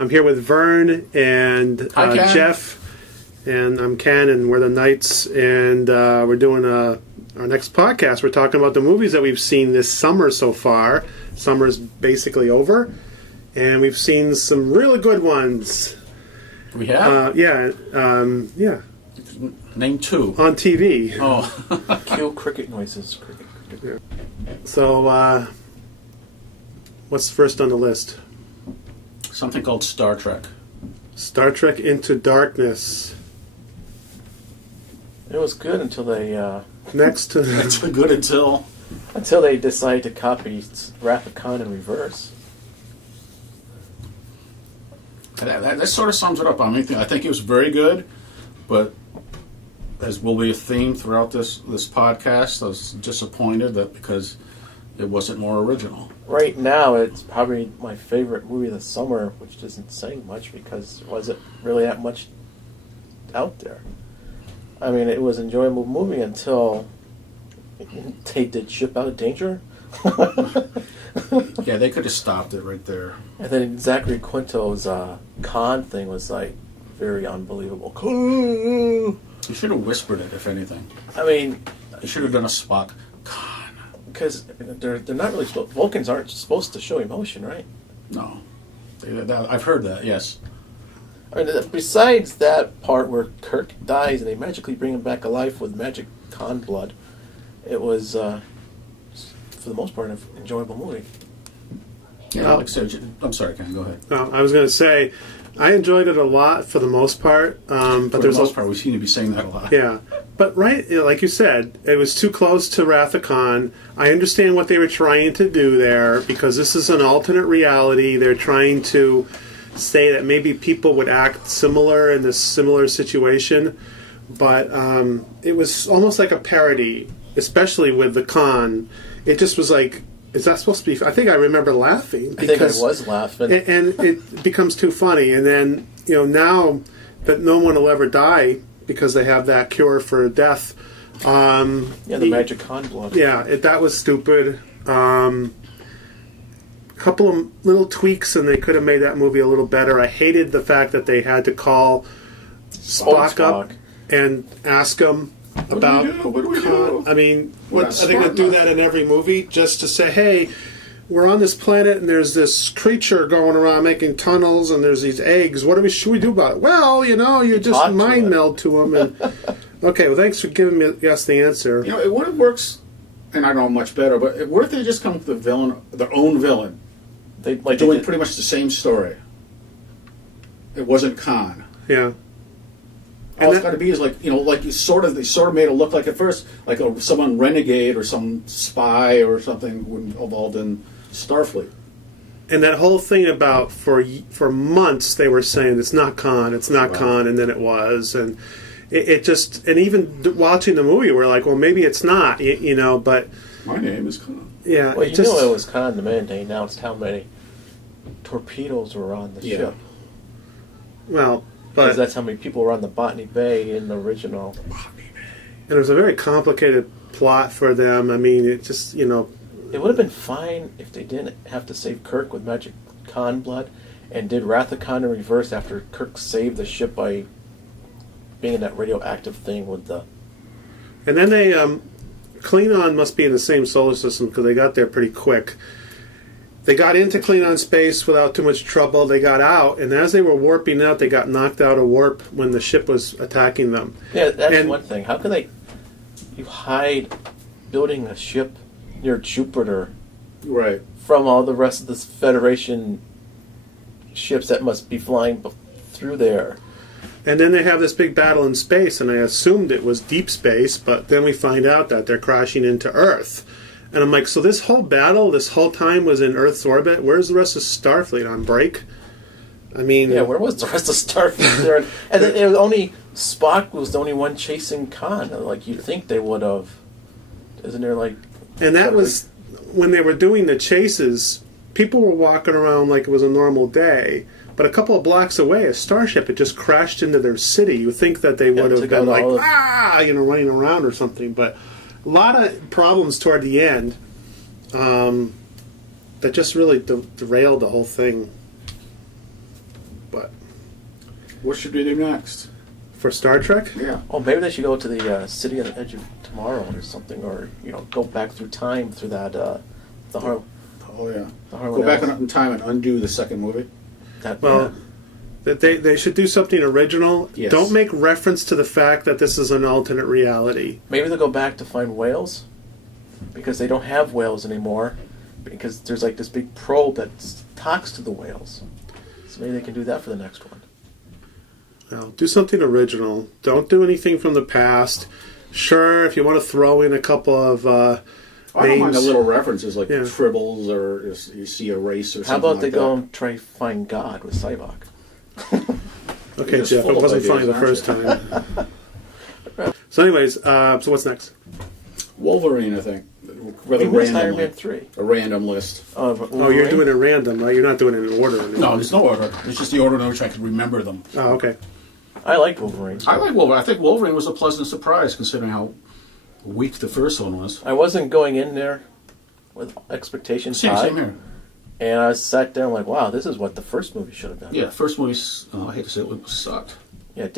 I'm here with Vern and Hi, Ken. Jeff, and I'm Ken, and we're the Knights, and we're doing our next podcast. We're talking about the movies that we've seen this summer so far. Summer's basically over, and we've seen some really good ones. We have? Yeah. Name two. On TV. Oh. Cue cricket noises. Cricket. Yeah. So, what's first on the list? Something called Star Trek. Star Trek Into Darkness. It was good until they Next. It's good until they decided to copy Wrath of Khan in reverse. that sort of sums it up. I mean, I think it was very good, but as will be a theme throughout this podcast, I was disappointed that because it wasn't more original. Right now, it's probably my favorite movie of the summer, which isn't saying much because there wasn't really that much out there. I mean, it was an enjoyable movie until they did Ship Out of Danger. Yeah, they could have stopped it right there. And then Zachary Quinto's Khan thing was like very unbelievable. You should have whispered it, if anything. I mean, You should have done a Spock. Khan. because they're not really Vulcans aren't supposed to show emotion, right? No. I've heard that, yes. I mean, besides that part where Kirk dies and they magically bring him back alive with magic Khan blood, it was, for the most part, an enjoyable movie. Yeah, I'm sorry, Ken, go ahead. No, I was going to say, I enjoyed it a lot for the most part. But For the most part, we seem to be saying that a lot. Yeah, but like you said, it was too close to Wrath of Khan. I understand what they were trying to do there because this is an alternate reality. They're trying to say that maybe people would act similar in this similar situation, but it was almost like a parody, especially with the Khan. It just was like, is that supposed to be? I think I remember laughing. I think I was laughing. And it becomes too funny. And then, now that no one will ever die because they have that cure for death. The magic Khan blood. Yeah, that was stupid. Couple of little tweaks and they could have made that movie a little better. I hated the fact that they had to call Spock up and ask him about What do we do? I mean, are they going to do that in every movie just to say, hey, we're on this planet and there's this creature going around making tunnels and there's these eggs. What should we do about it? Well, you just mind meld to them. And okay, well, thanks for giving us the answer. It would have works, and I don't know much better, but what if they just come up with their own villain, doing pretty much the same story? It wasn't Khan. Yeah. All it's got to be is they sort of made it look like at first like someone renegade or some spy or something involved in Starfleet. And that whole thing about for months they were saying it's not Khan, and then it was, and it just, and even watching the movie we're like, well, maybe it's not, but my name is Khan. Yeah, well, it was Khan the minute they announced how many torpedoes were on the ship. Well. Because that's how many people were on the Botany Bay in the original. And it was a very complicated plot for them. I mean, it just, It would have been fine if they didn't have to save Kirk with magic Khan blood and did Wrath of Khan in reverse after Kirk saved the ship by being in that radioactive thing with the... And then they... Klingon must be in the same solar system because they got there pretty quick. They got into Klingon space without too much trouble. They got out, and as they were warping out, they got knocked out of warp when the ship was attacking them. Yeah, that's one thing. How can you hide building a ship near Jupiter right from all the rest of the Federation ships that must be flying through there? And then they have this big battle in space, and I assumed it was deep space, but then we find out that they're crashing into Earth. And I'm like, so this whole battle, this whole time was in Earth's orbit? Where's the rest of Starfleet, on break? I mean... Yeah, where was the rest of Starfleet? And then it was only... Spock was the only one chasing Khan. Like, you'd think they would have... Isn't there, like... And that was... When they were doing the chases, people were walking around like it was a normal day. But a couple of blocks away, a starship had just crashed into their city. You think that they would have been like, running around or something. But... a lot of problems toward the end that just really derailed the whole thing. But What should we do next? for Star Trek, Yeah. Oh, maybe they should go to the City on the Edge of Tomorrow or something, or go back through time through that the Harlem. Oh, yeah. The Harlem Go back Else. in time and undo the second movie. well, that they should do something original. Yes. Don't make reference to the fact that this is an alternate reality. maybe they'll go back to find whales because they don't have whales anymore because there's like this big probe that talks to the whales. So maybe they can do that for the next one. No, do something original. Don't do anything from the past. Sure, if you want to throw in a couple of I don't mind the names. little references like Yeah. tribbles or you see a race or How something about they like go that. and try find God with Cyborg? Okay, You're just Jeff, full it of wasn't ideas, funny the aren't first you? time. So anyways, so what's next? Wolverine, I think. Rather We missed Iron randomly. Man 3. A random list. Oh, you're doing it random, right? You're not doing it in order. No, there's no order. It's just the order in which I can remember them. Oh, okay. I liked Wolverine. I like Wolverine. I think Wolverine was a pleasant surprise considering how weak the first one was. I wasn't going in there with expectations high. Same here. And I sat down like, wow, this is what the first movie should have been. Yeah, first movie, I hate to say it, sucked. Yeah,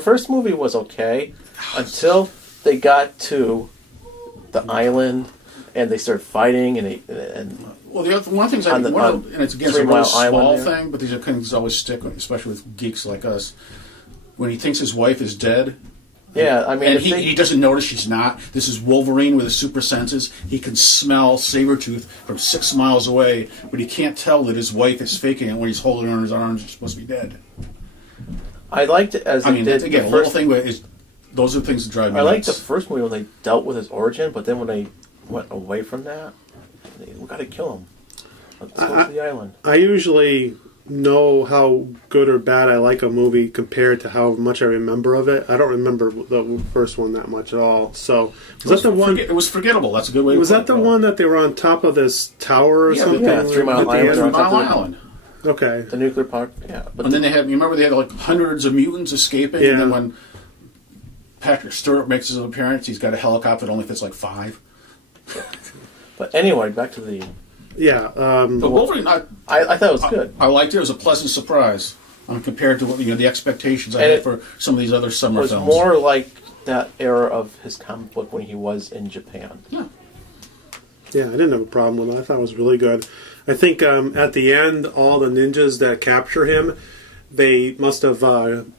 first movie was okay until they got to the island and they started fighting and Well, the other, one of the things I On the- one of on the- and it's again it's 3 a real Mile small Island there. thing, but these are things that always stick, especially with geeks like us. When he thinks his wife is dead, yeah, I mean, and if they- he doesn't notice she's not. This is Wolverine with his super senses. He can smell Sabretooth from 6 miles away, but he can't tell that his wife is faking it when he's holding her in his arms. She's supposed to be dead. I liked it as I they mean, did again, the a little first. thing is those are the things that drive me I liked the nuts. first movie when they dealt with his origin, but then when they went away from that, we got to kill him. Let's go to the island. I usually know how good or bad I like a movie compared to how much I remember of it. I don't remember the first one that much at all. So was that the one? It was forgettable. That's a good way. Was to that the one that they were on top of this tower or Yeah, something? yeah, 3 Mile at the Island end? or Mile something. Island? Okay. The nuclear power, yeah. But And then they remember they had like hundreds of mutants escaping, Yeah. and then when Patrick Stewart makes his appearance, he's got a helicopter that only fits like 5. but anyway, back to the. Yeah. But Wolverine, I thought it was good. I liked it. It was a pleasant surprise compared to what the expectations I And had it for some of these other It summer was films. more like that era of his comic book when he was in Japan. Yeah. Yeah, I didn't have a problem with it. I thought it was really good. I think at the end, all the ninjas that capture him, they must have gone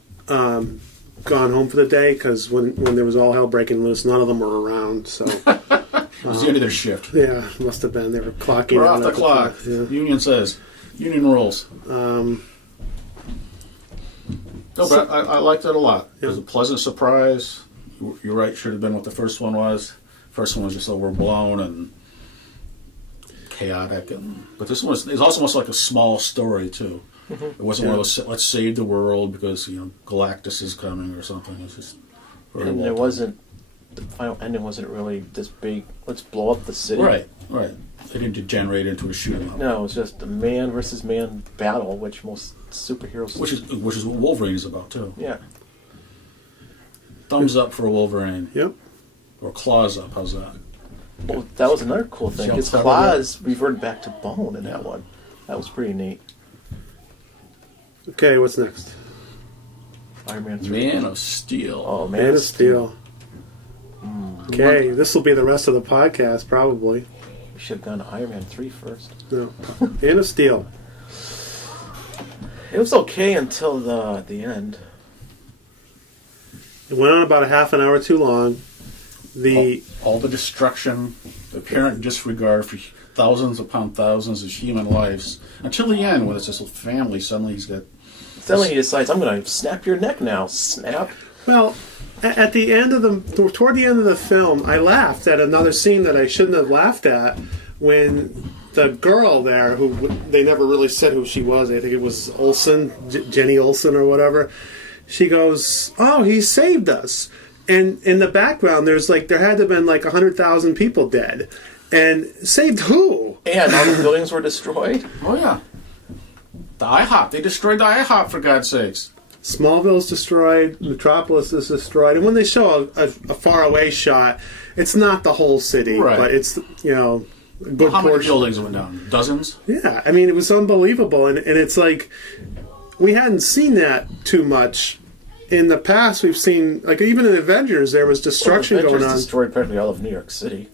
home for the day because when there was all hell breaking loose, none of them were around. So It was the end of their shift. yeah, must have been they were clocking. We're out off the at clock. Yeah. Union says. Union rules. No, but I liked it a lot. It was a pleasant surprise. You're right. Should have been what the first one was. First one was just overblown and chaotic, but this one was also almost like a small story too. It wasn't one of those let's save the world because Galactus is coming or something. It's just very And well there done. wasn't. The final ending wasn't really this big. Let's blow up the city. right. It didn't degenerate into a shooting up, No, it was just a man versus man battle, which most superheroes. which is what Wolverine is about too. yeah. Thumbs up for Wolverine Yep. or claws up. How's that? Well, that was another cool thing. Jump His cover, claws reverted back to bone in that one. That was pretty neat. Okay, what's next? Iron Man 3. Man of Steel. Oh, Man of Steel. Okay, this will be the rest of the podcast probably. We should have gone to Iron Man 3 first. No, Man of Steel. It was okay until the end. It went on about a half an hour too long. All the destruction, the apparent disregard for thousands upon thousands of human lives, until the end when it's this little family. Suddenly he's got Suddenly he decides, I'm going to snap your neck now. Snap. Well, at the end of toward the end of the film, I laughed at another scene that I shouldn't have laughed at when the girl there, who they never really said who she was. I think it was Olsen, Jenny Olsen or whatever. She goes, "Oh, he saved us." And in the background, there had to have been like 100,000 people dead, and saved who? And all the buildings were destroyed. oh yeah, the IHOP. They destroyed the IHOP for God's sakes. Smallville's destroyed, Metropolis is destroyed, and when they show a faraway shot, it's not the whole city, Right. but it's a good How many portion. buildings went down? Dozens. Yeah, I mean, it was unbelievable, and it's like, we hadn't seen that too much. In the past, we've seen, like, even in Avengers, there was destruction going on. Destroyed practically all of New York City.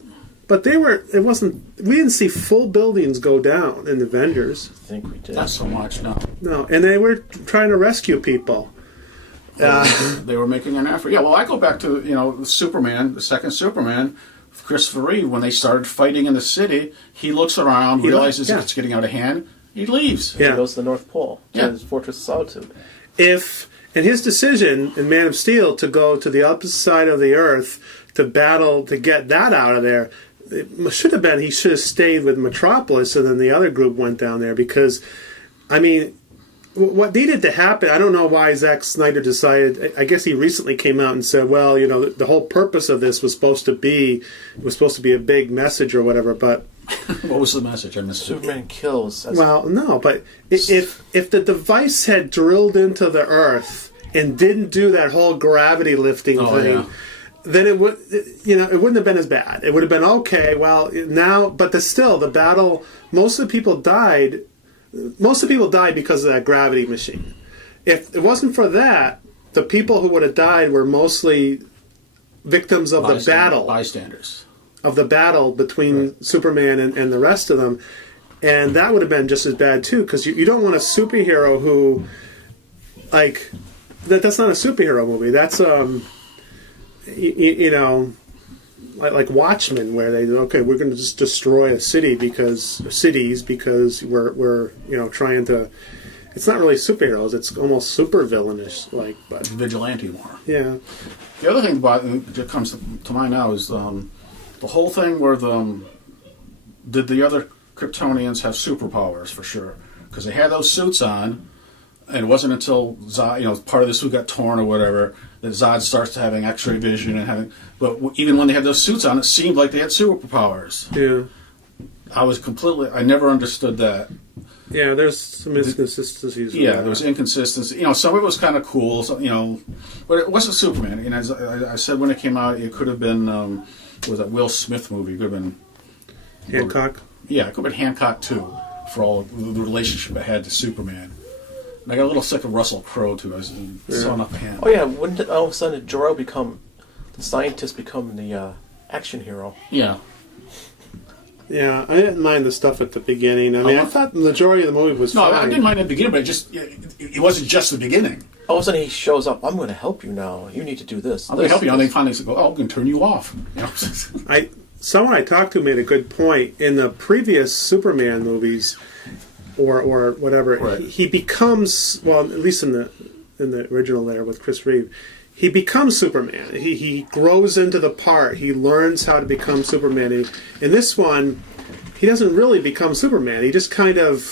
But we didn't see full buildings go down in Avengers. I think we did. Not so much, no. No, and they were trying to rescue people. They were making an effort. Yeah, well, I go back to, Superman, the second Superman, Christopher Reeve, when they started fighting in the city, he looks around, realizes it's getting out of hand, he leaves. He goes to the North Pole, to his Fortress of Solitude. And his decision in Man of Steel to go to the opposite side of the Earth to battle to get that out of there, it should have been he should have stayed with Metropolis, and then the other group went down there because, I mean, what needed to happen, I don't know why Zack Snyder decided, I guess he recently came out and said, well, the whole purpose of this was supposed to be a big message or whatever, but... What was the message? I missed it. Superman kills. Well, no, but if the device had drilled into the Earth and didn't do that whole gravity lifting thing, then it would, it wouldn't have been as bad. It would have been okay. Well, now, but still, the battle. Most of the people died. Most of the people died because of that gravity machine. If it wasn't for that, the people who would have died were mostly victims of the battle. Bystanders. Of the battle between Superman and the rest of them. And that would have been just as bad, too, because you don't want a superhero who, like, that's not a superhero movie. That's, like Watchmen, where we're going to just destroy a city cities because we're trying to. It's not really superheroes. It's almost super villainish, but vigilante more. Yeah. The other thing that comes to mind now is the whole thing where did the other Kryptonians have superpowers for sure? Because they had those suits on, and it wasn't until Zod, part of the suit got torn or whatever, that Zod starts having X-ray vision and But even when they had those suits on, it seemed like they had superpowers. Yeah. I never understood that. Yeah, there's some inconsistencies. There was inconsistency. Some of it was kind of cool. But it wasn't Superman. And as I said when it came out, it could have been. Was that Will Smith movie? It could have been Hancock. Yeah, it could have been Hancock too, for all the relationship it had to Superman. And I got a little sick of Russell Crowe too. I was saw enough of him. Oh yeah, wouldn't all of a sudden Jor-El the scientist become the action hero? Yeah. Yeah, I didn't mind the stuff at the beginning. I mean, I thought the majority of the movie was fine. I didn't mind at the beginning, but it wasn't just the begetting. All of a sudden he shows up, I'm going to help you now. You need to do this. I'm going to help you. And they finally go, I'm going to turn you off. Someone I talked to made a good point. In the previous Superman movies, or whatever, he becomes, well, at least in the original there with Chris Reeve, he becomes Superman. He grows into the part. He learns how to become Superman. In this one, he doesn't really become Superman. He just kind of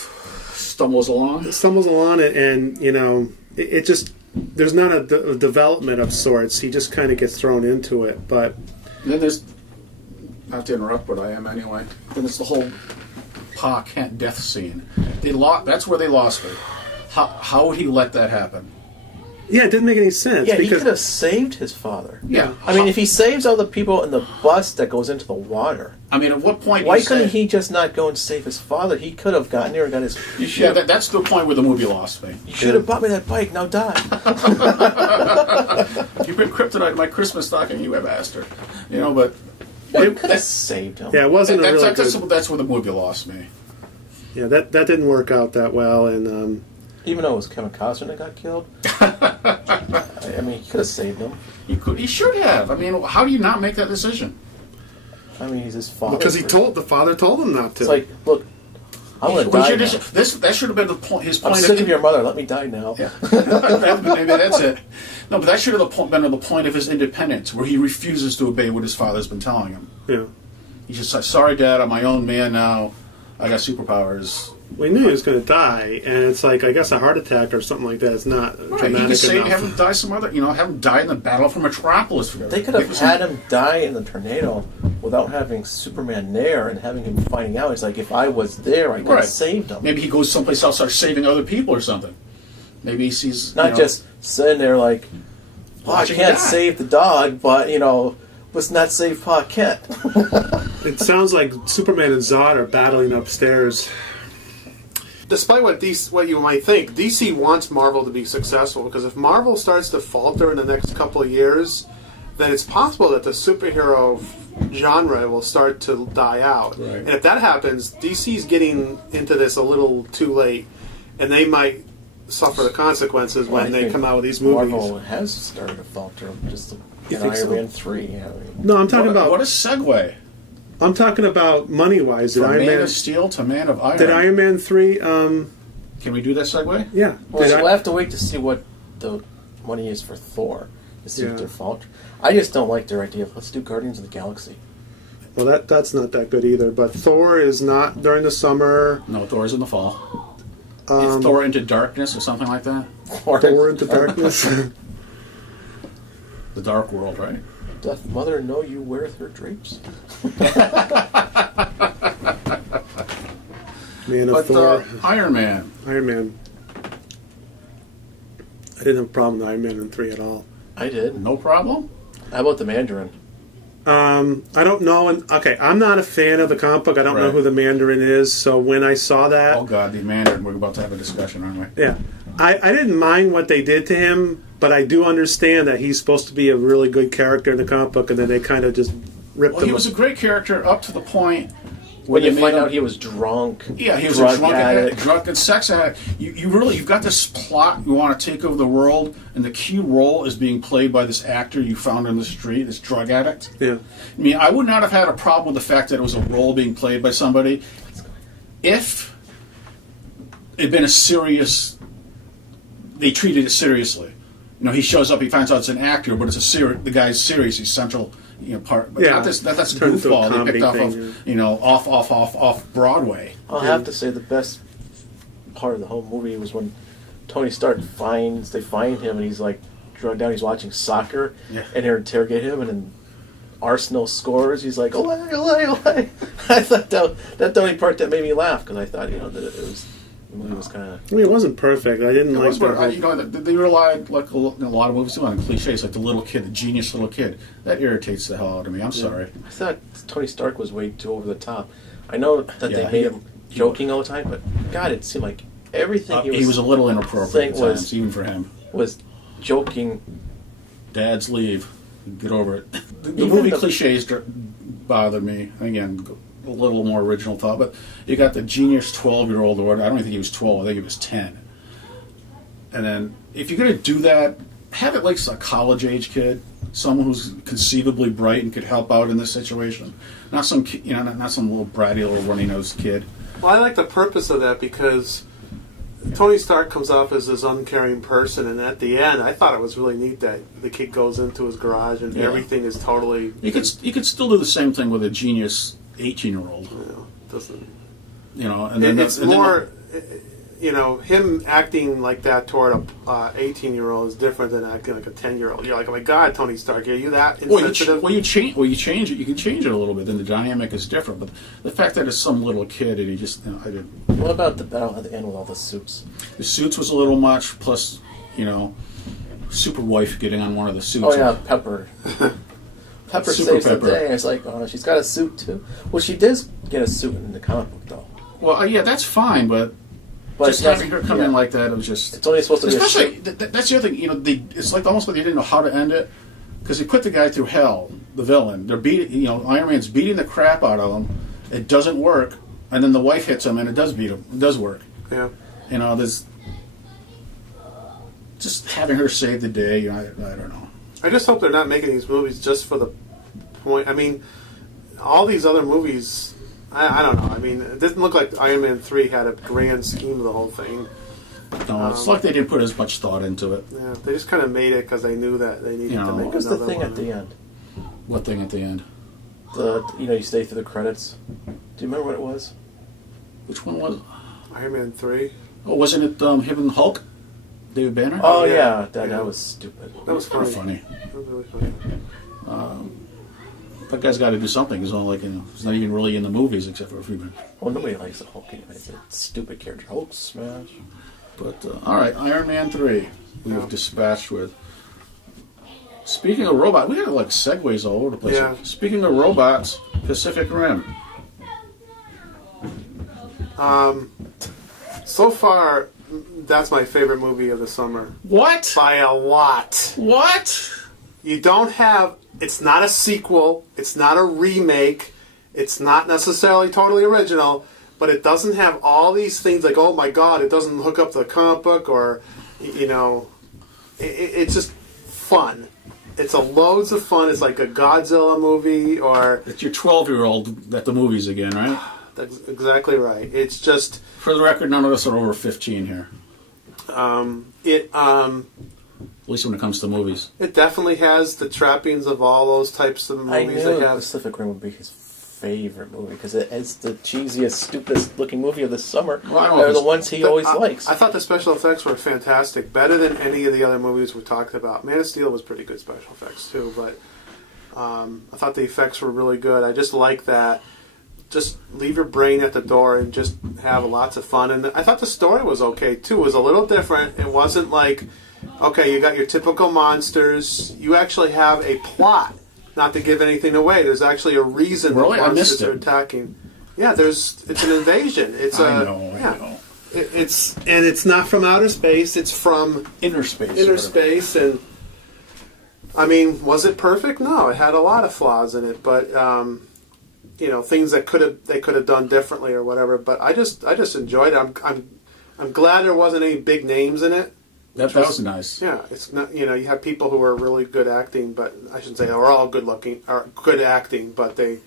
stumbles along, and it just, there's not a development of sorts. He just kind of gets thrown into it. But then there's, not to interrupt, but I am anyway. Then it's the whole Pa Kent death scene. That's where they lost me. How would he let that happen? Yeah, it didn't make any sense. Yeah, he could have saved his father. Yeah. I mean, if he saves all the people in the bus that goes into the water... I mean, at what point... Why couldn't he just not go and save his father? He could have gotten there and got his... that's the point where the movie lost me. You should have bought me that bike, now die. You bring kryptonite in my Christmas stocking, you bastard. But... He could have saved him. Yeah, it wasn't that's where the movie lost me. Yeah, that didn't work out that well, and... Even though it was Kevin Costner that got killed? I mean, he could have saved him. He should have. I mean, how do you not make that decision? I mean, he's his father. Because the father told him not to. It's like, look, I'm going to die now. That should have been his point. I'm sick of your mother. Let me die now. Yeah. Maybe that's it. No, but that should have been the point of his independence, where he refuses to obey what his father's been telling him. Yeah. He's just like, sorry, Dad, I'm my own man now. I got superpowers. We knew he was going to die, and it's like, I guess a heart attack or something like that is not dramatic enough. He could have him die have him die in the battle for Metropolis. They could have had him die in the tornado without having Superman there and having him finding out. It's like, if I was there, I could have saved him. Maybe he goes someplace else, starts saving other people or something. Maybe he sees... Not just sitting there like, I can't save the dog, but, let's not save Pa Kent. It sounds like Superman and Zod are battling upstairs. despite what you might think, DC wants Marvel to be successful, because if Marvel starts to falter in the next couple of years, then it's possible that the superhero genre will start to die out. Right. And if that happens, DC's getting into this a little too late, and they might suffer the consequences when they come out with these movies. Marvel has started to falter just in think Iron so? Man 3. I mean, No, I'm talking about. What a segue. I'm talking about money-wise. From Man of Steel to Man of Iron. Did Iron Man 3? Can we do that segue? Yeah. we'll have to wait to see what the money is for Thor to see if they're falter. I just don't like their idea of let's do Guardians of the Galaxy. Well, that's not that good either. But Thor is not during the summer. No, Thor is in the fall. It's Thor Into Darkness or something like that. Thor Into Darkness. The Dark World, right? Doth Mother know you wear her drapes? Man of Thor. Iron Man. Iron Man. I didn't have a problem with Iron Man in 3 at all. I did. No problem? How about the Mandarin? I don't know. Okay, I'm not a fan of the comic book. I don't know Right. who the Mandarin is. So when I saw that, Oh, God, the Mandarin. We're about to have a discussion, aren't we? yeah, I didn't mind what they did to him, but I do understand that he's supposed to be a really good character in the comic book, and then they kind of just ripped Well, him. he was a great character up to the point When you they find made him- out he was drunk. Yeah, he was drug a drunk addict. drunken sex addict. You've got this plot. You want to take over the world, and the key role is being played by this actor you found on the street, this drug addict. Yeah. I mean, I would not have had a problem with the fact that it was a role being played by somebody if it'd been a serious. They treated it seriously. You know, he shows up, he finds out it's an actor, but it's the guy's serious. He's central. Part, but Yeah. not that's a Turned into a goofball they comedy picked off thing, of off Broadway. I'll have to say the best part of the whole movie was when Tony Stark they find him and he's like drugged down, he's watching soccer, Yeah. and they interrogate him, and then Arsenal scores, he's like, olay, olay, olay. I thought that the only part that made me laugh, because I thought, that the movie was kind of... I mean, it wasn't perfect. I didn't like that. They relied, like a lot of movies do, on cliches, like the little kid, the genius little kid. That irritates the hell out of me. I'm sorry. I thought Tony Stark was way too over the top. I know that they made him joking all the time, but God, it seemed like everything He was a little inappropriate at times, even for him. Was joking. Dads leave. Get over it. The movie cliches bother me. Again, a little more original thought, but you got the genius 12-year-old, or I don't even think he was 12, I think he was 10. And then, if you're going to do that, have it like a college-age kid, someone who's conceivably bright and could help out in this situation. Not some, not some little bratty little runny-nosed kid. Well, I like the purpose of that because Tony Stark comes off as this uncaring person, and at the end, I thought it was really neat that the kid goes into his garage and everything is totally... You could still do the same thing with a genius 18-year-old. Doesn't... And then it's more... him acting like that toward a 18-year-old is different than acting like a 10-year-old. You're like, oh my God, Tony Stark, are you that insensitive? You change it. You can change it a little bit. Then the dynamic is different. But the fact that it's some little kid and he just, I didn't. What about the battle at the end with all the suits? The suits was a little much. Plus, Super Wife getting on one of the suits. Oh yeah, Pepper. Pepper saves the Pepper. day. It's like, oh, she's got a suit too. Well, she does get a suit in the comic book though. Well, yeah, that's fine, but just having her come in like that, it was just... It's only supposed to be especially, that's the other thing, it's like almost like they didn't know how to end it, because they put the guy through hell, the villain. They're beating, Iron Man's beating the crap out of him, it doesn't work, and then the wife hits him, and it does beat him. It does work. Yeah. There's... Just having her save the day, I don't know. I just hope they're not making these movies just for the point. I mean, all these other movies... I don't know. I mean, it didn't look like Iron Man 3 had a grand scheme of the whole thing. No, it's like they didn't put as much thought into it. Yeah, they just kind of made it because they knew that they needed to make What was the another thing one. at the end? What thing at the end? You stay through the credits. Do you remember what it was? Which one was it? Iron Man 3. Oh, wasn't it him and Hulk? David Banner? Oh yeah. That was stupid. That was Kind funny. of funny. That was really funny. That guy's got to do something. He's only he's not even really in the movies except for a few minutes. Well, nobody likes the Hulk anyway. It's a stupid character. Hulk smash. But all right, Iron Man 3 we've dispatched with. Speaking of robots, we got like segues all over the place. Yeah. Speaking of robots, Pacific Rim. So far, that's my favorite movie of the summer. What? By a lot. What? You don't have... It's not a sequel. It's not a remake. It's not necessarily totally original. But it doesn't have all these things like, oh my God, it doesn't hook up to the comic book or, it's just fun. It's loads of fun. It's like a Godzilla movie or... It's your 12-year-old at the movies again, right? That's exactly right. It's just... For the record, none of us are over 15 here. At least when it comes to movies. It definitely has the trappings of all those types of movies. I knew Pacific Rim would be his favorite movie because it's the cheesiest, stupidest looking movie of the summer. Well, they're the ones he always likes. I thought the special effects were fantastic, better than any of the other movies we talked about. Man of Steel was pretty good special effects too, but I thought the effects were really good. I just like that. Just leave your brain at the door and just have lots of fun. And I thought the story was okay too. It was a little different. It wasn't like, okay, you got your typical monsters. You actually have a plot. Not to give anything away, there's actually a reason the monsters are attacking. Yeah, it's an invasion. I know. It's not from outer space. It's from inner space. Inner space, and I mean, was it perfect? No, it had a lot of flaws in it, but things that they could have done differently or whatever. But I just enjoyed it. I'm glad there wasn't any big names in it. That was nice. Yeah, it's not. You have people who are really good acting, but I shouldn't say they were all good looking or good acting, but they.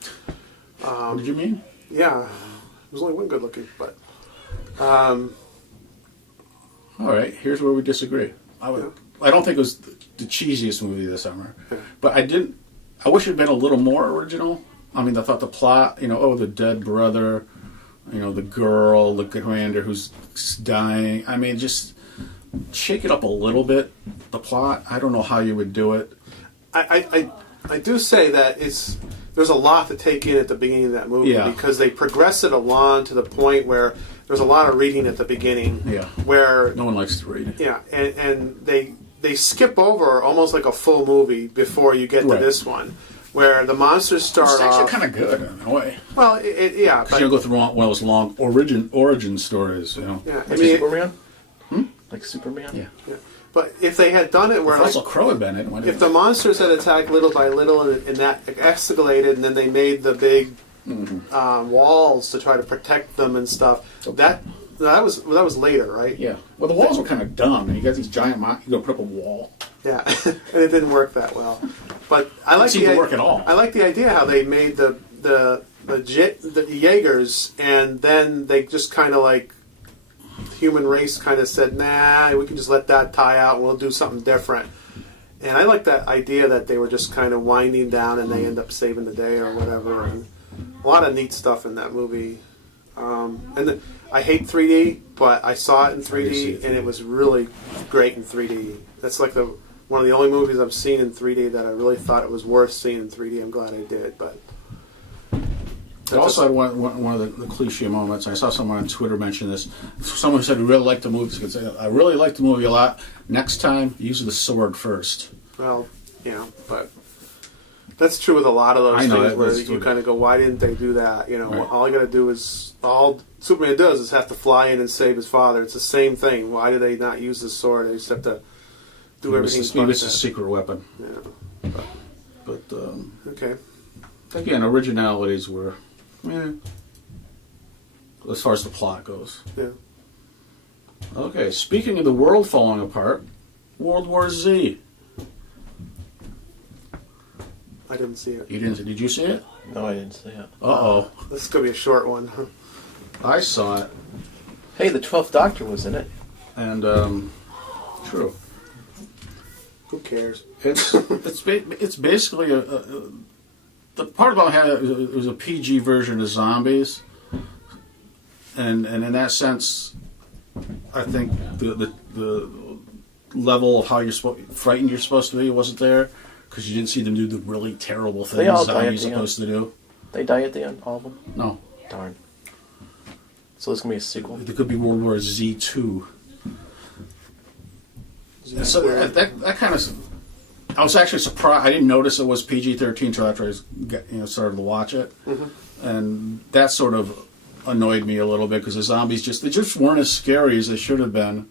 What did you mean? Yeah, there's only one good looking, but. All right, here's where we disagree. I don't think it was the cheesiest movie this summer, but I wish it had been a little more original. I mean, I thought the plot, the dead brother, the girl, the commander who's dying. I mean, just shake it up a little bit, the plot. I don't know how you would do it. I do say that there's a lot to take in at the beginning of that movie because they progress it along to the point where there's a lot of reading at the beginning. Yeah. Where no one likes to read. Yeah, and they skip over almost like a full movie before you get to this one. Where the monsters start off... It's actually kind of good in a way. Well, yeah. Because you go through one of those long origin stories, Yeah, like Superman? Like Superman? Yeah. But if they had done it where... Russell Crowe had been in it. If the monsters had attacked little by little and that escalated and then they made the big walls to try to protect them and stuff, that was later, right? Yeah. Well, the walls were kind of dumb. You got these giant monsters, you go put up a wall. Yeah, and it didn't work that well. But I like the work at all. I like the idea how they made the Jaegers, and then they just kind of like human race kind of said, nah, we can just let that die out. And we'll do something different. And I like that idea that they were just kind of winding down, and they end up saving the day or whatever. And a lot of neat stuff in that movie. I hate 3D, but I saw it in 3D, and it was really great in 3D. That's like one of the only movies I've seen in 3D that I really thought it was worth seeing in 3D. I'm glad I did, but... I also had one of the cliche moments. I saw someone on Twitter mention this. Someone said, "We really liked the movie." I really liked the movie a lot. Next time, use the sword first. Well, but that's true with a lot of those things where you kind of go, "Why didn't they do that?" Right. All I got to do is all Superman does is have to fly in and save his father. It's the same thing. Why do they not use the sword? They just have to do everything. Maybe it's a secret weapon. Yeah, but okay. Again, originalities were. As far as the plot goes. Yeah. Okay, speaking of the world falling apart, World War Z. I didn't see it. You didn't? Did you see it? No, I didn't see it. Uh-oh. This is going to be a short one. I saw it. Hey, the 12th Doctor was in it. And, true. Who cares? It's basically the part about how it was a PG version of zombies, and in that sense, I think the level of how frightened you're supposed to be wasn't there because you didn't see them do the really terrible things zombies are supposed to do. They die at the end, all of them? No. Darn. So there's gonna be a sequel. There could be World War Z2. So that kind of. I was actually surprised. I didn't notice it was PG-13 until after I started to watch it, and that sort of annoyed me a little bit because the zombies they just weren't as scary as they should have been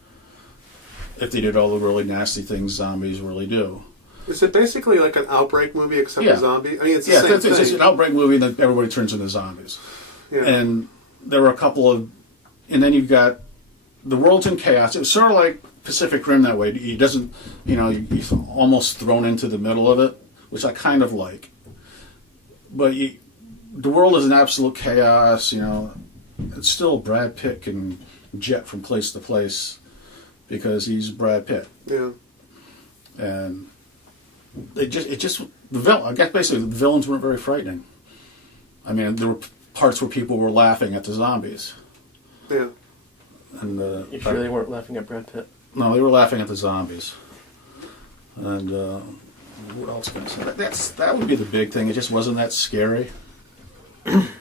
if they did all the really nasty things zombies really do. Is it basically like an Outbreak movie except Yeah. for zombie? I mean, it's the same thing. It's an Outbreak movie that everybody turns into zombies. Yeah. And there were a couple of... And then you've got... The world's in chaos. It was sort of like Pacific Rim that way. He doesn't... He's almost thrown into the middle of it, which I kind of like. But the world is in absolute chaos, It's still Brad Pitt can jet from place to place because he's Brad Pitt. Yeah. And I guess basically the villains weren't very frightening. I mean, there were parts where people were laughing at the zombies. Yeah. And you sure they weren't laughing at Brad Pitt? No, they were laughing at the zombies. And what else can I say? That would be the big thing. It just wasn't that scary.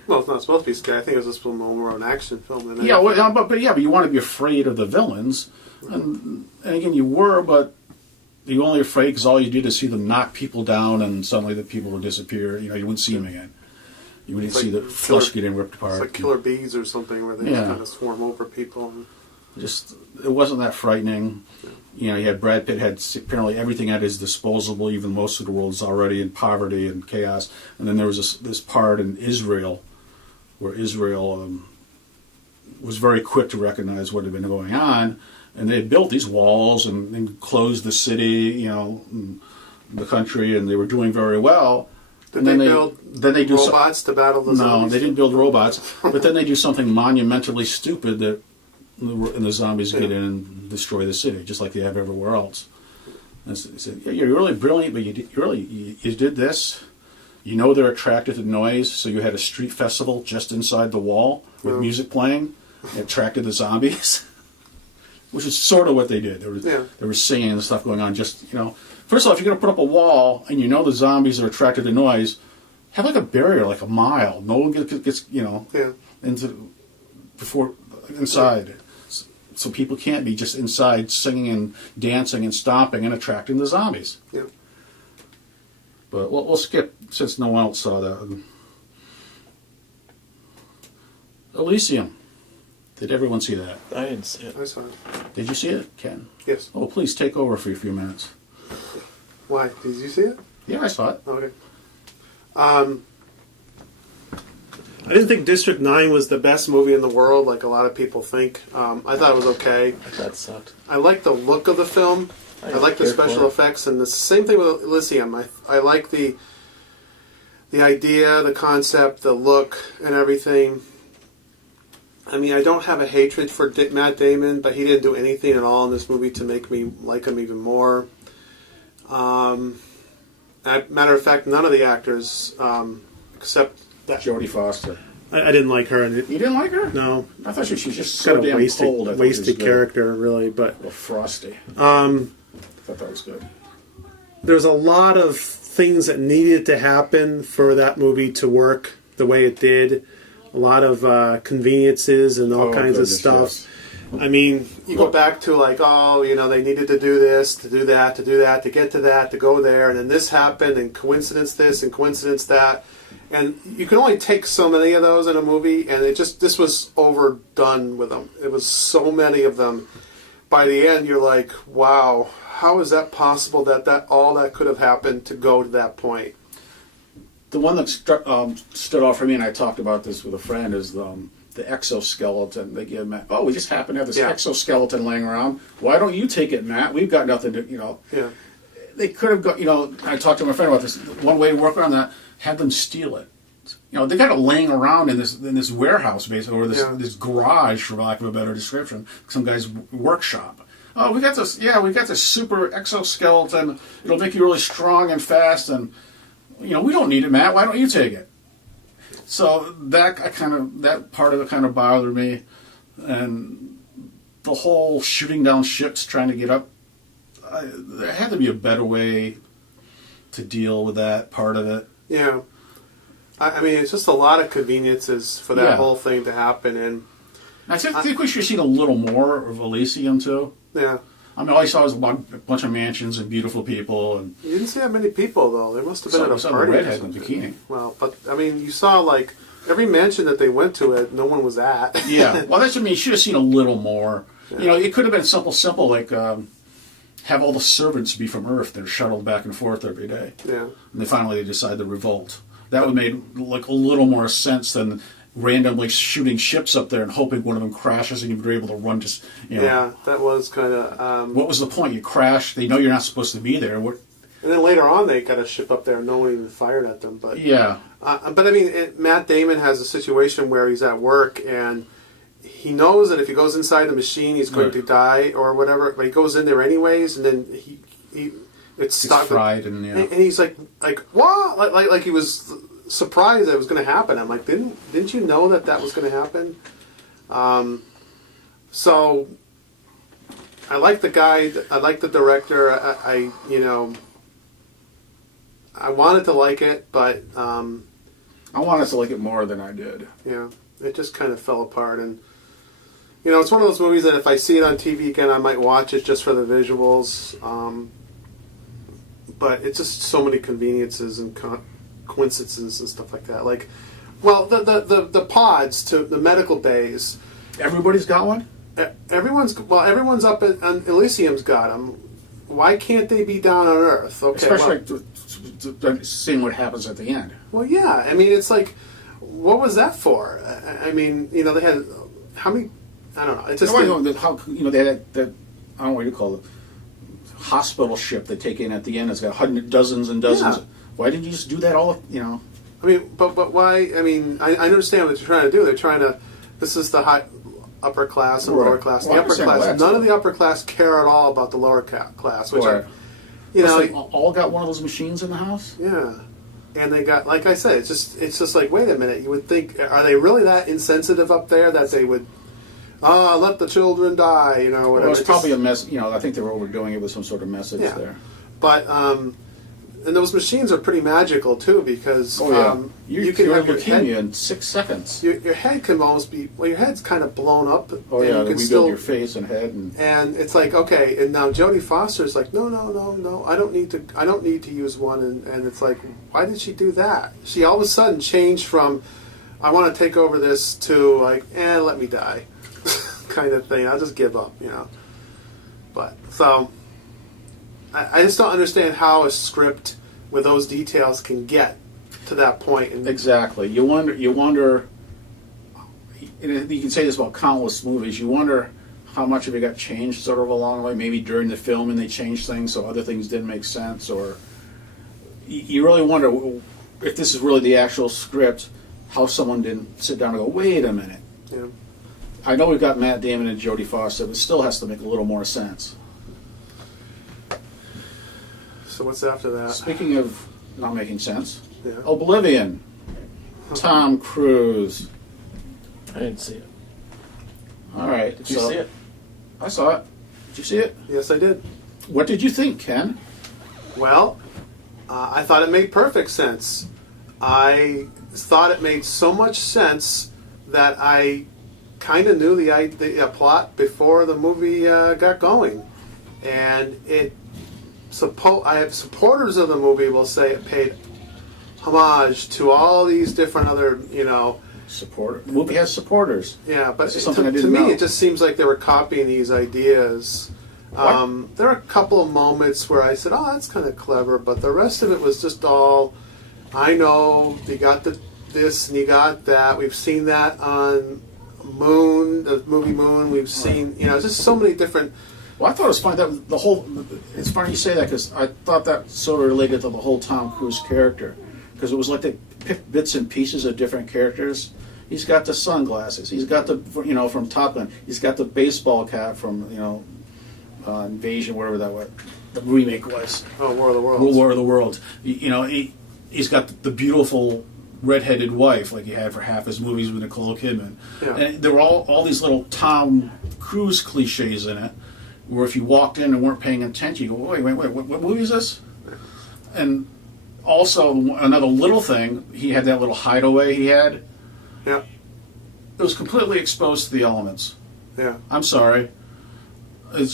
Well, it's not supposed to be scary. I think it was just more an action film than anything. Yeah, but you want to be afraid of the villains, and again, you were, but you were only afraid because all you did is see them knock people down, and suddenly the people would disappear. You wouldn't see them again. You wouldn't see the flesh getting ripped apart. It's like killer bees or something where they just kind of swarm over people. It wasn't that frightening. You had Brad Pitt had apparently everything at his disposal, even most of the world is already in poverty and chaos. And then there was this part in Israel where Israel was very quick to recognize what had been going on. And they had built these walls and closed the city, and the country, and they were doing very well. Did they build robots to battle the zombies? No, they didn't build robots. But then they do something monumentally stupid and the zombies get in and destroy the city, just like they have everywhere else. And so they said, "Yeah, you're really brilliant, but you did this. They're attracted to noise, so you had a street festival just inside the wall with music playing. It attracted the zombies." Which is sort of what they did. They were singing and stuff going on. Just, first of all, if you're going to put up a wall and the zombies are attracted to noise, have like a barrier, like a mile. No one gets inside. So people can't be just inside singing and dancing and stomping and attracting the zombies. Yeah. But we'll skip, since no one else saw that. Elysium. Did everyone see that? I didn't see it. I saw it. Did you see it, Ken? Yes. Oh, please take over for a few minutes. Why? Did you see it? Yeah, I saw it. Okay. I didn't think District 9 was the best movie in the world, like a lot of people think. I thought it was okay. That sucked. I like the look of the film. I like the special effects, and the same thing with Elysium. I like the idea, the concept, the look, and everything. I mean, I don't have a hatred for Matt Damon, but he didn't do anything at all in this movie to make me like him even more. Matter of fact, none of the actors, except that Jodie Foster. I didn't like her. You didn't like her? No. I thought she was just so kind of damn cold. wasted character, really. But a little frosty. I thought that was good. There's a lot of things that needed to happen for that movie to work the way it did. A lot of conveniences and all kinds of stuff. Yes. I mean, you go back to they needed to do this, to do that, to do that, to get to that, to go there, and then this happened, and coincidence this, and coincidence that. And you can only take so many of those in a movie, and this was overdone with them. It was so many of them. By the end, you're like, wow, how is that possible that all that could have happened to go to that point? The one that stood out for me, and I talked about this with a friend, is the exoskeleton. They give Matt, we just happen to have this exoskeleton laying around. Why don't you take it, Matt? We've got nothing to, Yeah. They could have got, I talked to my friend about this. One way to work around that, have them steal it. They got it laying around in this warehouse, basically, or this garage, for lack of a better description, some guy's workshop. Oh, we got this super exoskeleton. It'll make you really strong and fast, and we don't need it, Matt. Why don't you take it? So that part of it kind of bothered me, and the whole shooting down ships trying to get up. There had to be a better way to deal with that part of it. Yeah, I mean, it's just a lot of conveniences for that whole thing to happen, and I think we should have seen a little more of Elysium too. Yeah. I mean, all I saw was a bunch of mansions and beautiful people. And you didn't see that many people, though. There must have been at a party. Redhead in a bikini. Well, but I mean, you saw like Every mansion that they went to, no one was at. Yeah, well, that's what I mean. You should have seen a little more. Yeah. You know, it could have been simple, like have all the servants be from Earth. They're shuttled back and forth every day. Yeah. And they finally decide to revolt. That would have made like a little more sense than randomly shooting ships up there and hoping one of them crashes and you're able to run just, you know. Yeah, that was kind of... what was the point? You crash. They know you're not supposed to be there. and then later on, they got a ship up there and no one even fired at them. But yeah. But I mean, Matt Damon has a situation where he's at work and he knows that if he goes inside the machine, he's going to die or whatever. But he goes in there anyways, and then it's stuck. Fried and yeah. And he's like what? Like he was surprised that it was going to happen. I'm like, didn't you know that was going to happen? So I like the guy. I like the director. I wanted to like it, but I wanted to like it more than I did. Yeah, it just kind of fell apart. And you know, it's one of those movies that if I see it on TV again, I might watch it just for the visuals. But it's just so many conveniences and coincidences and stuff like that. Like, well, the pods to the medical bays. Everybody's got one? Everyone's up on Elysium's got them. Why can't they be down on Earth? Okay, especially seeing what happens at the end. Well, yeah. I mean, it's like, what was that for? I mean, you know, they had how many? I don't know. It just how they had that I don't know what you call it, hospital ship they take in at the end. It's got dozens and dozens. Yeah. Why didn't you just do that all? You know. I mean, but why? I mean, I understand what they're trying to do. They're trying to. This is the upper class and lower class. Well, the upper class. None of the upper class care at all about the lower class, which you know, they all got one of those machines in the house. Yeah, and they got, like I said, it's just like, wait a minute. You would think, are they really that insensitive up there that they would? Let the children die, you know, whatever. Well, it's probably a mess. You know, I think they were overdoing it with some sort of message there. But and those machines are pretty magical too, because you can have leukemia in 6 seconds. Your head can almost be your head's kind of blown up. Oh yeah, you can rebuild your face and head, and it's like, okay, and now Jodie Foster's like, no, I don't need to use one, and it's like, why did she do that? She all of a sudden changed from, I want to take over this to like, let me die. Kind of thing. I'll just give up, you know. But so I just don't understand how a script with those details can get to that point. And exactly. You wonder. And you can say this about countless movies. You wonder how much of it got changed sort of along the way. Maybe during the film, and they changed things so other things didn't make sense, or you really wonder if this is really the actual script. How someone didn't sit down and go, wait a minute. Yeah. I know we've got Matt Damon and Jodie Foster, but it still has to make a little more sense. So what's after that? Speaking of not making sense, yeah. Oblivion, Tom Cruise. I didn't see it. All right. Did you see it? I saw it. Did you see it? Yes, I did. What did you think, Ken? Well, I thought it made perfect sense. I thought it made so much sense that I kind of knew the plot before the movie got going, and I have supporters of the movie will say it paid homage to all these different other, you know. The movie has supporters. Yeah, but to me it just seems like they were copying these ideas. There are a couple of moments where I said, "Oh, that's kind of clever," but the rest of it was just all, I know you got this and you got that. We've seen that on Moon, the movie Moon. We've seen, you know, just so many different. Well, I thought it was funny that the whole. It's funny you say that because I thought that sort of related to the whole Tom Cruise character, because it was like they picked bits and pieces of different characters. He's got the sunglasses. He's got the, you know, from Top Gun. He's got the baseball cap from, you know, Invasion, whatever that was. The remake was. Oh, War of the Worlds. War of the Worlds. You know, he's got the beautiful redheaded wife like he had for half his movies with Nicole Kidman. Yeah. And there were all these little Tom Cruise cliches in it, where if you walked in and weren't paying attention, you go, wait, what movie is this? And also, another little thing, he had that little hideaway he had. Yeah. It was completely exposed to the elements. Yeah. I'm sorry. He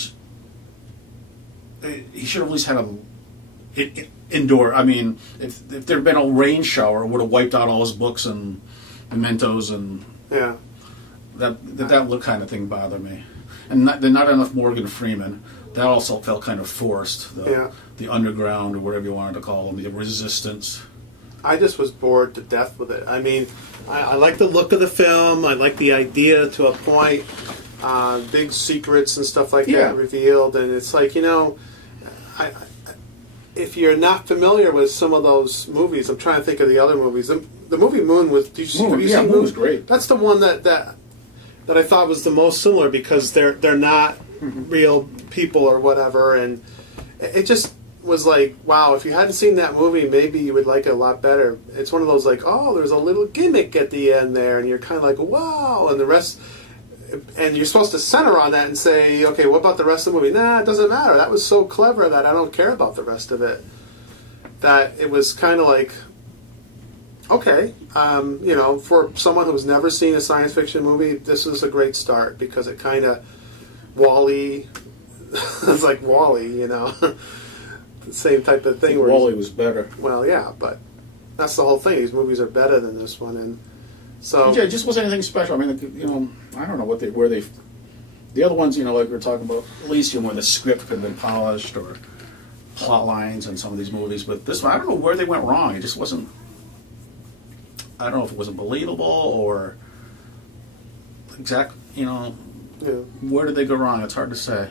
should have at least had indoor. I mean, if there had been a rain shower, it would have wiped out all his books and mementos and Yeah. that look kind of thing bothered me. And not enough Morgan Freeman. That also felt kind of forced. The underground, or whatever you wanted to call them, the resistance. I just was bored to death with it. I mean, I like the look of the film. I like the idea to a point. Big secrets and stuff like that revealed. And it's like, if you're not familiar with some of those movies, I'm trying to think of the other movies. The movie Moon was. Did you see? Have you seen Moon was great. That's the one that I thought was the most similar because they're not real people or whatever, and it just was like, wow, if you hadn't seen that movie, maybe you would like it a lot better. It's one of those like, oh, there's a little gimmick at the end there, and you're kind of like, wow, and the rest, and you're supposed to center on that and say, okay, what about the rest of the movie? Nah, it doesn't matter. That was so clever that I don't care about the rest of it. That it was kind of like, okay, for someone who's never seen a science fiction movie, this is a great start because it kind of Wall-E. It's like Wall-E, the same type of thing. Wall-E was better. Well, yeah, but that's the whole thing. These movies are better than this one, and so yeah, it just wasn't anything special. I mean, I don't know the other ones, like we were talking about Elysium, where the script could have been polished or plot lines in some of these movies, but this one, I don't know where they went wrong. It just wasn't. I don't know if it wasn't believable or where did they go wrong? It's hard to say.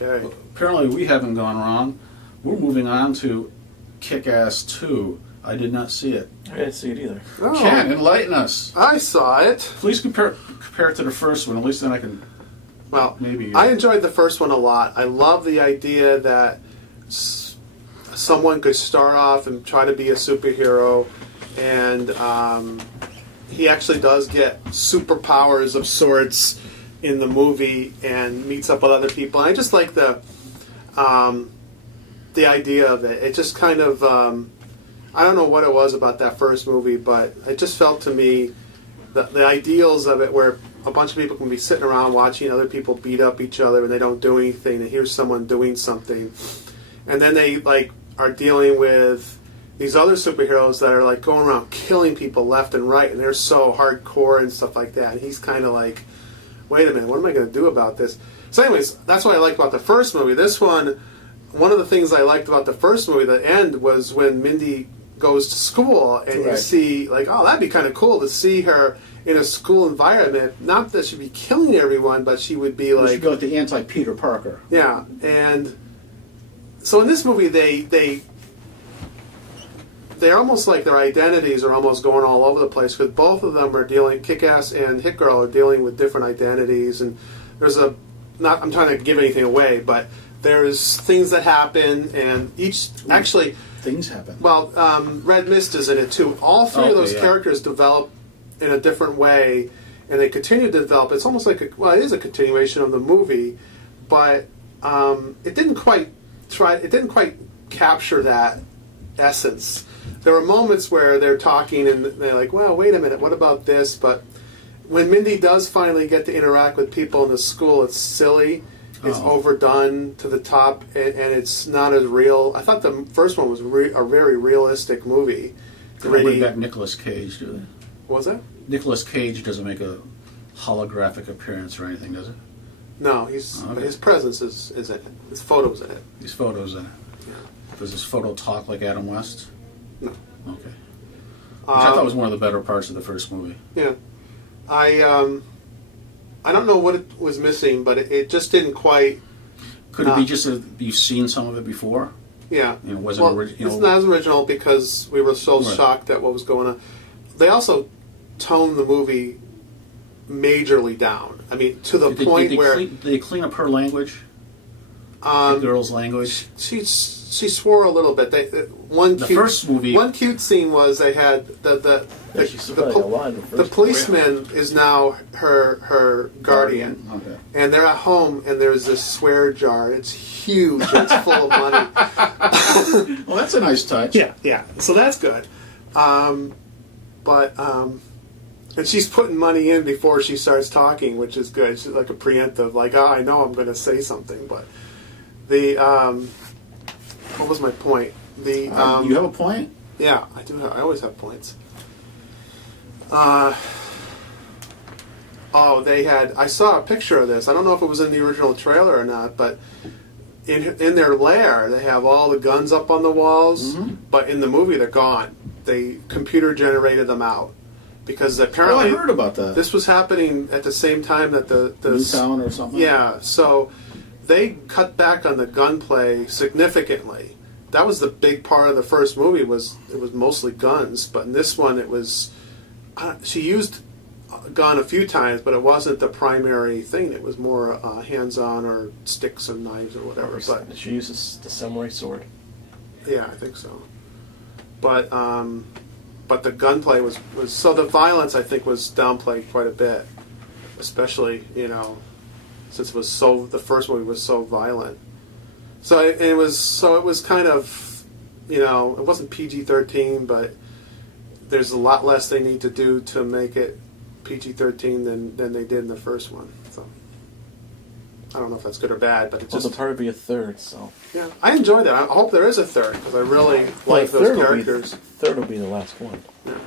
Okay. Apparently we haven't gone wrong. We're moving on to Kick-Ass 2. I did not see it. I didn't see it either. Oh, Ken, enlighten us. I saw it. Please compare it to the first one. At least then I can. Well, maybe I enjoyed the first one a lot. I love the idea that someone could start off and try to be a superhero, and he actually does get superpowers of sorts in the movie and meets up with other people. And I just like the idea of it. It just kind of I don't know what it was about that first movie, but it just felt to me the ideals of it, where a bunch of people can be sitting around watching other people beat up each other and they don't do anything, and here's someone doing something, and then they are dealing with these other superheroes that are going around killing people left and right, and they're so hardcore and stuff like that, and he's kind of like, wait a minute, what am I going to do about this? So anyways, that's what I liked about the first movie. This one of the things I liked about the first movie, the end, was when Mindy goes to school, and you see, oh, that'd be kind of cool to see her in a school environment. Not that she'd be killing everyone, but she would be she'd be like the anti-Peter Parker. Yeah, and so in this movie, they're almost like their identities are almost going all over the place, because both of them are dealing, Kick-Ass and Hit Girl are dealing with different identities, and there's I'm trying to give anything away, but there's things that happen, and actually things happen. Well, Red Mist is in it too. All three of those characters develop in a different way, and they continue to develop. It's almost like it is a continuation of the movie, but it didn't quite capture that essence. There were moments where they're talking and they're like, well, wait a minute, what about this? But when Mindy does finally get to interact with people in the school, it's silly. It's overdone to the top, and it's not as real. I thought the first one was a very realistic movie. They don't bring back Nicolas Cage, do they? What was that? Nicolas Cage doesn't make a holographic appearance or anything, does it? No, his presence is in it. His photo's in it. His photo's in it. Yeah. Does his photo talk like Adam West? No. Okay. Which I thought was one of the better parts of the first movie. Yeah. I don't know what it was missing, but it just didn't quite. Could it be just that you've seen some of it before? Yeah. Was it original? It's not as original because we were so shocked at what was going on. They also toned the movie majorly down. I mean, to the point where did they clean up her language? The girl's language. She swore a little bit. First movie. One cute scene was they had the policeman is now her guardian, okay. And they're at home, and there's this swear jar. It's huge. It's full of money. Well, that's a nice touch. Yeah. So that's good. And she's putting money in before she starts talking, which is good. She's like a preemptive, I know I'm going to say something, but what was my point? You have a point? Yeah, I do. I always have points. They had. I saw a picture of this. I don't know if it was in the original trailer or not, but in their lair, they have all the guns up on the walls. Mm-hmm. But in the movie, they're gone. They computer generated them out because apparently I heard about that. This was happening at the same time that the Newtown or something. Yeah, so they cut back on the gunplay significantly. That was the big part of the first movie. It was mostly guns, but in this one, it was she used a gun a few times, but it wasn't the primary thing. It was more hands-on or sticks and knives or whatever. But she uses the samurai sword. Yeah, I think so. But the gunplay was so the violence I think was downplayed quite a bit, especially since the first movie was so violent. So it was kind of it wasn't PG-13, but there's a lot less they need to do to make it PG-13 than they did in the first one. So I don't know if that's good or bad, but it's just... There'll probably be a third, so... Yeah, I enjoy that. I hope there is a third, because I really like those characters. Third will be the last one. Yeah.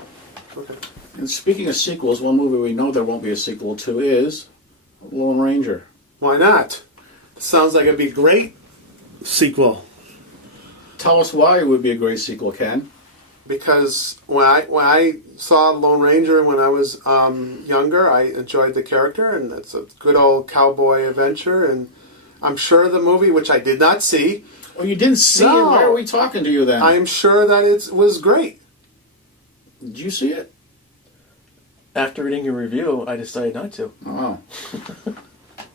Okay. And speaking of sequels, one movie we know there won't be a sequel to is Lone Ranger. Why not? It sounds like it'd be a great sequel. Tell us why it would be a great sequel, Ken. Because when I saw Lone Ranger when I was younger, I enjoyed the character, and it's a good old cowboy adventure. And I'm sure the movie, which I did not see. Oh, you didn't see it? Why are we talking to you then? I'm sure that it was great. Did you see it? After reading your review, I decided not to. Oh.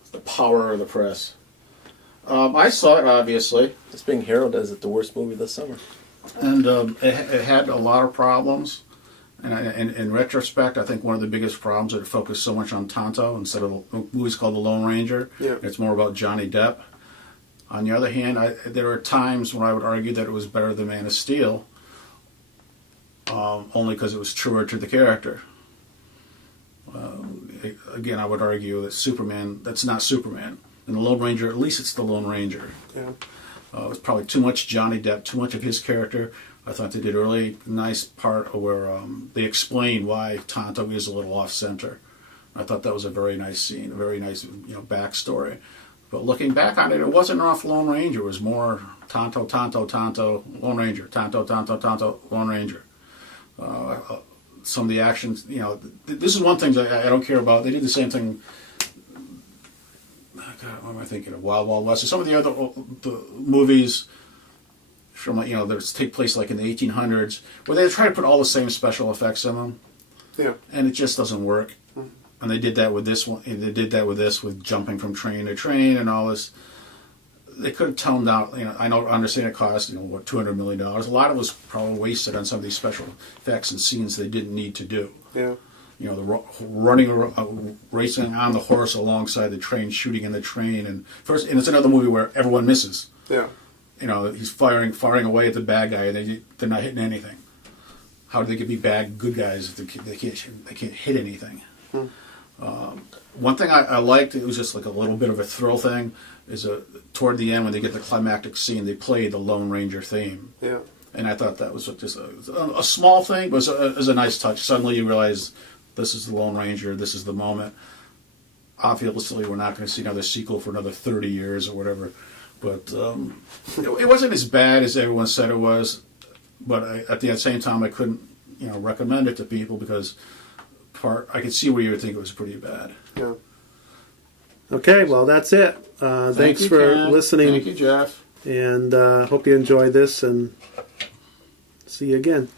It's the power of the press. I saw it, obviously. It's being heralded as the worst movie this summer. And it had a lot of problems. And in retrospect, I think one of the biggest problems is it focused so much on Tonto instead of a movie called The Lone Ranger. Yeah. It's more about Johnny Depp. On the other hand, there are times when I would argue that it was better than Man of Steel, only because it was truer to the character. Again, I would argue that Superman, that's not Superman. In The Lone Ranger, at least it's The Lone Ranger. Yeah. It was probably too much Johnny Depp, too much of his character. I thought they did a really nice part where they explained why Tonto is a little off-center. I thought that was a very nice scene, a very nice backstory. But looking back on it, it wasn't enough Lone Ranger. It was more Tonto, Lone Ranger, Tonto, Lone Ranger. Some of the actions, this is one thing that I don't care about. They did the same thing. God, what am I thinking of? Wild Wild West. Some of the other movies from that take place like in the 1800s, where they try to put all the same special effects in them. Yeah. And it just doesn't work. Mm-hmm. And they did that with this one. They did that with this, with jumping from train to train and all this. They could have toned out. I understand it cost $200 million. A lot of it was probably wasted on some of these special effects and scenes they didn't need to do. Yeah. The running, racing on the horse alongside the train, shooting in the train, and it's another movie where everyone misses. Yeah. He's firing away at the bad guy, and they're not hitting anything. How do they be good guys if they can't hit anything? Hmm. One thing I liked, it was just like a little bit of a thrill thing, is toward the end when they get the climactic scene, they play the Lone Ranger theme. Yeah. And I thought that was just a small thing, but it was a nice touch. Suddenly you realize this is the Lone Ranger, this is the moment. Obviously, we're not going to see another sequel for another 30 years or whatever. But it wasn't as bad as everyone said it was. But at the same time, I couldn't recommend it to people because I could see where you would think it was pretty bad. Yeah. Okay, well, that's it. Thanks for listening. Thank you, Jeff. And hope you enjoyed this, and see you again.